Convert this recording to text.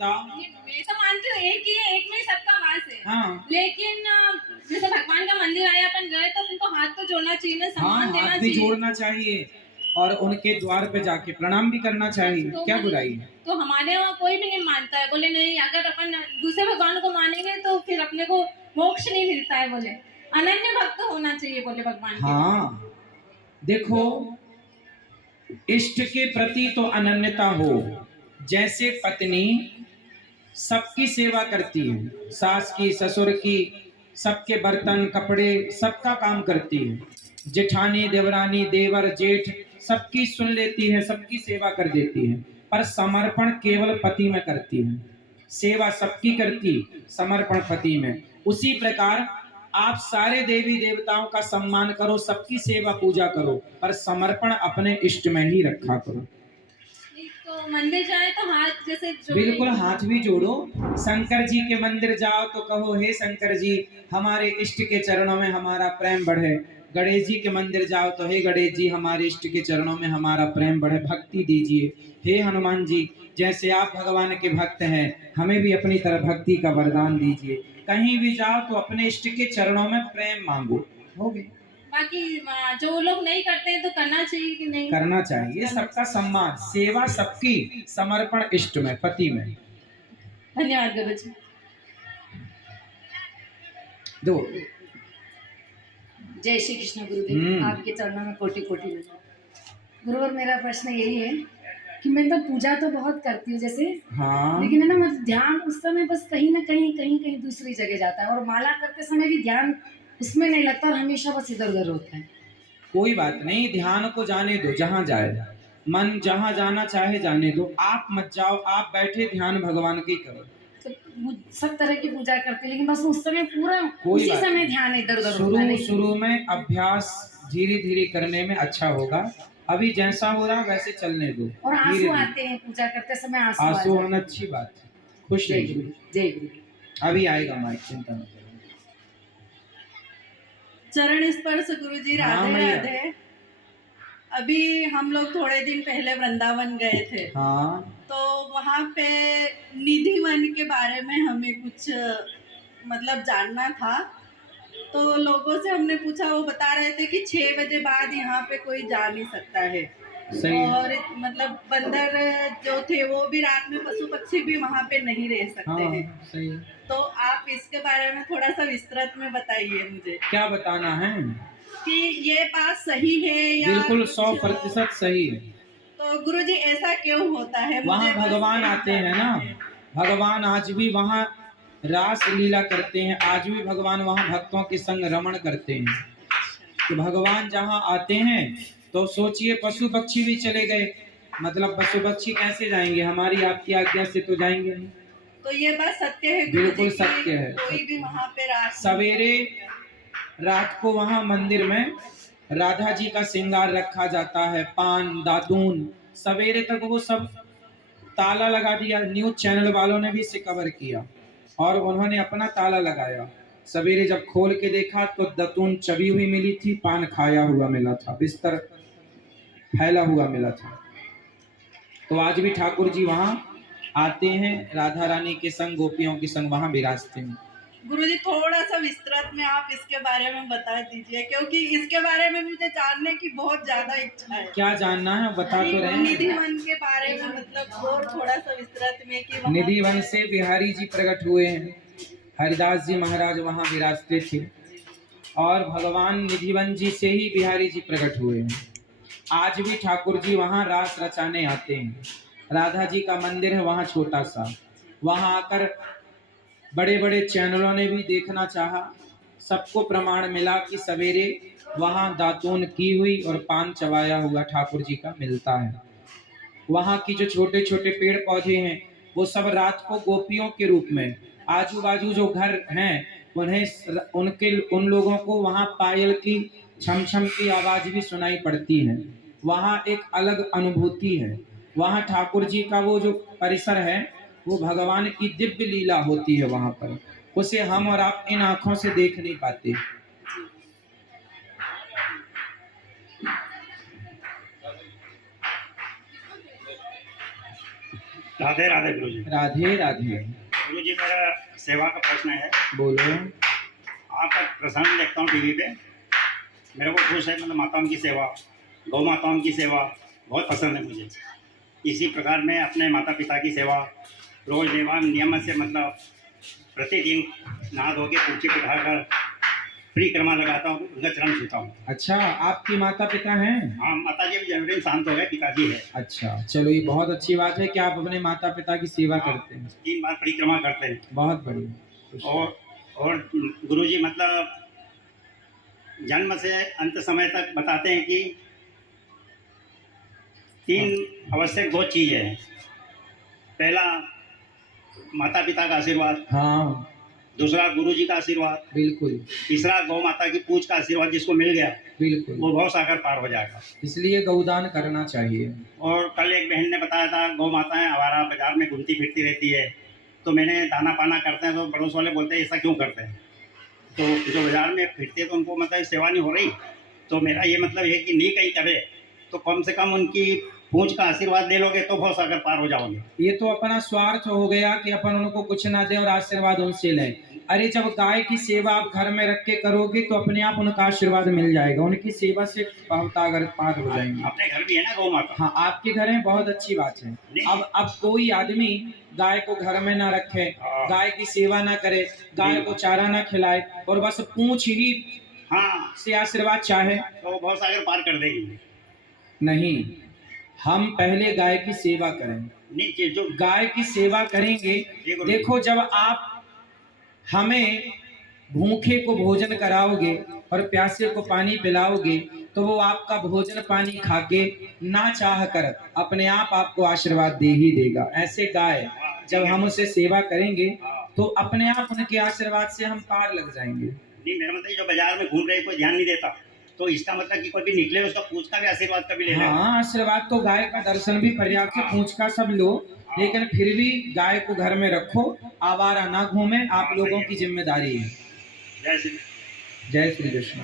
बताओ। मैं तो मानती हूँ एक ही है, एक में ही सबका वास है। हाँ लेकिन जैसे भगवान का मंदिर आए अपन गए तो उनको हाथ तो जोड़ना चाहिए ना, हाँ, सम्मान देना हाथ भी चाहिए। जोड़ना चाहिए और उनके द्वार पे जाके प्रणाम भी करना चाहिए, तो क्या बुराई है। तो हमारे वहाँ कोई भी नहीं मानता है, बोले नहीं अगर अपन दूसरे भगवान को मानेंगे तो फिर अपने को मोक्ष नहीं मिलता है, बोले अनन्य भक्त होना चाहिए बोले भगवान के। हाँ देखो, इष्ट के प्रति तो अनन्यता हो। जैसे पत्नी सबकी सेवा करती है, सास की, ससुर की, सबके बर्तन कपड़े सबका काम करती है, जेठानी देवरानी देवर जेठ सबकी सुन लेती है, सबकी सेवा कर देती है, पर समर्पण केवल पति में करती है। सेवा सबकी करती, समर्पण पति में। उसी प्रकार आप सारे देवी देवताओं का सम्मान करो, सबकी सेवा पूजा करो, पर समर्पण अपने इष्ट में ही रखा करो। तो मंदिर जाए तो हाथ जैसे बिल्कुल, हाथ भी जोड़ो। शंकर जी के मंदिर जाओ तो कहो, हे शंकर जी, हमारे इष्ट के चरणों में हमारा प्रेम बढ़े। गणेश जी के मंदिर जाओ तो हे गणेश जी, हमारे इष्ट के चरणों में हमारा प्रेम बढ़े, भक्ति दीजिए। हे हनुमान जी, जैसे आप भगवान के भक्त हैं, हमें भी अपनी तरह भक्ति का वरदान दीजिए। कहीं भी जाओ तो अपने इष्ट के चरणों में प्रेम मांगो, हो गया। बाकी जो लोग नहीं करते हैं तो करना चाहिए कि नहीं? करना चाहिए, सबका सम्मान, सेवा सबकी, समर्पण इष्ट में, पति में। धन्यवाद गुरु जी। दो। जय श्री कृष्ण गुरुदेव, आपके चरणों में कोटि कोटि नमन। गुरुवर, मेरा प्रश्न यही है कि मैं तो पूजा तो बहुत करती हूँ जैसे, हाँ लेकिन है ना, मतलब ध्यान उस समय बस कहीं ना कहीं दूसरी जगह जाता है, और माला करते समय भी ध्यान उसमें नहीं लगता और हमेशा बस इधर उधर होता है। कोई बात नहीं, ध्यान को जाने दो, जहां जाए मन, जहां जाना चाहे जाने दो, आप मत जाओ, आप बैठे ध्यान भगवान की करो। तो सब तरह की पूजा करते हैं, लेकिन बस उस समय पूरा कोई उसी बात समय नहीं। ध्यान इधर उधर होता है। नहीं शुरू में अभ्यास धीरे धीरे करने में अच्छा होगा। अभी जैसा हो रहा वैसे चलने दो, और धीरे आंसू धीरे। आते हैं पूजा करते समय, आंसू आ आंसू जाते आना हैं। अच्छी बात है, खुश जय रहिए। गुरु, जय गुरु। अभी आएगा माइक, चिंता मत करो। चरण स्पर्श गुरु जी, हाँ राधे मैया। राधे। अभी हम लोग थोड़े दिन पहले वृंदावन गए थे, हाँ तो वहाँ पे निधि वन के बारे में हमें कुछ मतलब जानना था। तो लोगों से हमने पूछा, वो बता रहे थे कि 6 बजे बाद यहाँ पे कोई जा नहीं सकता है। सही है। और मतलब बंदर जो थे वो भी रात में, पशु पक्षी भी वहाँ पे नहीं रह सकते हाँ हैं। सही है। तो आप इसके बारे में थोड़ा सा विस्तृत में बताइए मुझे क्या बताना है? कि ये बात सही है या बिल्कुल कुछ। 100% सही है। तो गुरुजी ऐसा क्यों होता है? वहाँ मुझे बस भगवान यही आते हैं ना, जानना है। भगवान आज भी वहाँ रास लीला करते हैं, आज भी भगवान वहाँ भक्तों के संग रमण करते हैं। तो भगवान जहाँ आते हैं तो सोचिए, पशु पक्षी भी चले गए, मतलब पशु पक्षी कैसे जाएंगे, हमारी आपकी आज्ञा से तो जाएंगे नहीं। तो ये बात सत्य है गुरुजी बिल्कुल कि सत्य है। कोई भी वहाँ पे रात सवेरे रात को वहाँ मंदिर में राधा जी का श्रृंगार रखा जाता है, पान दातून, सवेरे तक वो सब ताला लगा दिया। न्यूज चैनल वालों ने भी इसे कवर किया और उन्होंने अपना ताला लगाया। सवेरे जब खोल के देखा तो दातून चबी हुई मिली थी, पान खाया हुआ मिला था, बिस्तर फैला हुआ मिला था। तो आज भी ठाकुर जी वहाँ आते हैं, राधा रानी के संग, गोपियों के संग वहाँ विराजते हैं। गुरुजी थोड़ा सा विस्तृत में आप इसके बारे में बता दीजिए, क्योंकि इसके बारे में मुझे जानने की बहुत ज्यादा इच्छा है। क्या जानना है बता तो रहे निधि हैं। वन के बारे में, मतलब और थोड़ा सा विस्तृत में कि वहाँ निधि वन पे- से बिहारी जी प्रकट हुए हैं, हरिदास जी महाराज वहाँ विराजते थे और भगवान निधिवन जी से ही बिहारी जी प्रकट हुए हैं। आज भी ठाकुर जी वहाँ रास रचाने आते हैं। राधा जी का मंदिर है वहाँ छोटा सा, वहाँ आकर बड़े बड़े चैनलों ने भी देखना चाहा, सबको प्रमाण मिला कि सवेरे वहाँ दातून की हुई और पान चबाया हुआ ठाकुर जी का मिलता है। वहाँ की जो छोटे छोटे पेड़ पौधे हैं वो सब रात को गोपियों के रूप में, आजू बाजू जो घर हैं उन्हें, उनके उन लोगों को वहाँ पायल की छम छम की आवाज भी सुनाई पड़ती है। वहाँ एक अलग अनुभूति है। वहाँ ठाकुर जी का वो जो परिसर है वो भगवान की दिव्य लीला होती है वहाँ पर, उसे हम और आप इन आंखों से देख नहीं पाते। राधे राधे गुरु जी। राधे राधे। गुरु जी, मेरा सेवा का प्रश्न है। बोलो। आपका प्रसंग देखता हूँ टीवी पे, मेरे को खुश है, मतलब माताओं की सेवा, गौ माताओं की सेवा बहुत पसंद है मुझे। इसी प्रकार मैं अपने माता पिता की सेवा रोज नियमित से, मतलब प्रतिदिन नहा धो के कुर्सी बिठा कर परिक्रमा लगाता हूँ, उनका चरण छूता हूँ। अच्छा, आपकी माता पिता हैं? हाँ, माता जी अभी जनवरी में शांत हो गए, पिताजी है। अच्छा, चलो ये बहुत अच्छी बात है कि आप अपने माता पिता की सेवा करते हैं। 3 बार परिक्रमा करते हैं। बहुत बढ़िया। और गुरु जी, मतलब जन्म से अंत समय तक बताते हैं कि 3 आवश्यक 2 चीज़ है। पहला माता पिता का आशीर्वाद, हाँ दूसरा गुरु जी का आशीर्वाद, बिल्कुल तीसरा गौ माता की पूज का आशीर्वाद जिसको मिल गया बिल्कुल, वो भव सागर पार हो जाएगा। इसलिए गौदान करना चाहिए। और कल एक बहन ने बताया था, गौ माताएं हमारा बाजार में घूमती फिरती रहती है, तो मैंने दाना पाना करते हैं तो पड़ोस वाले बोलते हैं ऐसा क्यों करते हैं, तो जो बाजार में फिरते हैं तो उनको मतलब सेवा नहीं हो रही, तो मेरा ये मतलब है कि नहीं कहीं करे तो कम से कम उनकी पूंछ का आशीर्वाद ले लोगे तो भव सागर पार हो जाओगे। ये तो अपना स्वार्थ हो गया कि अपन उनको कुछ ना दें और आशीर्वाद उनसे लें। अरे जब गाय की सेवा आप घर में रख के करोगे तो अपने आप उनका आशीर्वाद मिल जाएगा, उनकी सेवा से भवसागर पार हो जाएंगे। अपने घर भी है ना गौ माता? हाँ, आपके घर में बहुत अच्छी बात है। अब कोई आदमी गाय को घर में ना रखे, गाय की सेवा ना करे, गाय को चारा ना खिलाए और बस पूंछ ही हाँ से आशीर्वाद चाहे तो भव सागर पार कर देगी। नहीं, हम पहले गाय की सेवा करें। नहीं, जो गाय की सेवा करेंगे, देखो जब आप हमें भूखे को भोजन कराओगे और प्यासे को पानी पिलाओगे तो वो आपका भोजन पानी खाके ना चाह कर अपने आप आपको आशीर्वाद दे ही देगा। ऐसे गाय जब हम उसे सेवा करेंगे तो अपने आप उनके आशीर्वाद से हम पार लग जाएंगे। नहीं, मेरा मतलब जो बाजार में घूम रहे कोई ध्यान नहीं देता, तो इसका मतलब कि कोई भी निकले उसका पूछ का भी आशीर्वाद कभी ले लें। हाँ, आशीर्वाद तो गाय का दर्शन भी पर्याप्त है, पूछ का सब लो, लेकिन फिर भी गाय को घर में रखो, आवारा ना घूमे, आप लोगों की जिम्मेदारी है। जय श्री जय श्री कृष्ण।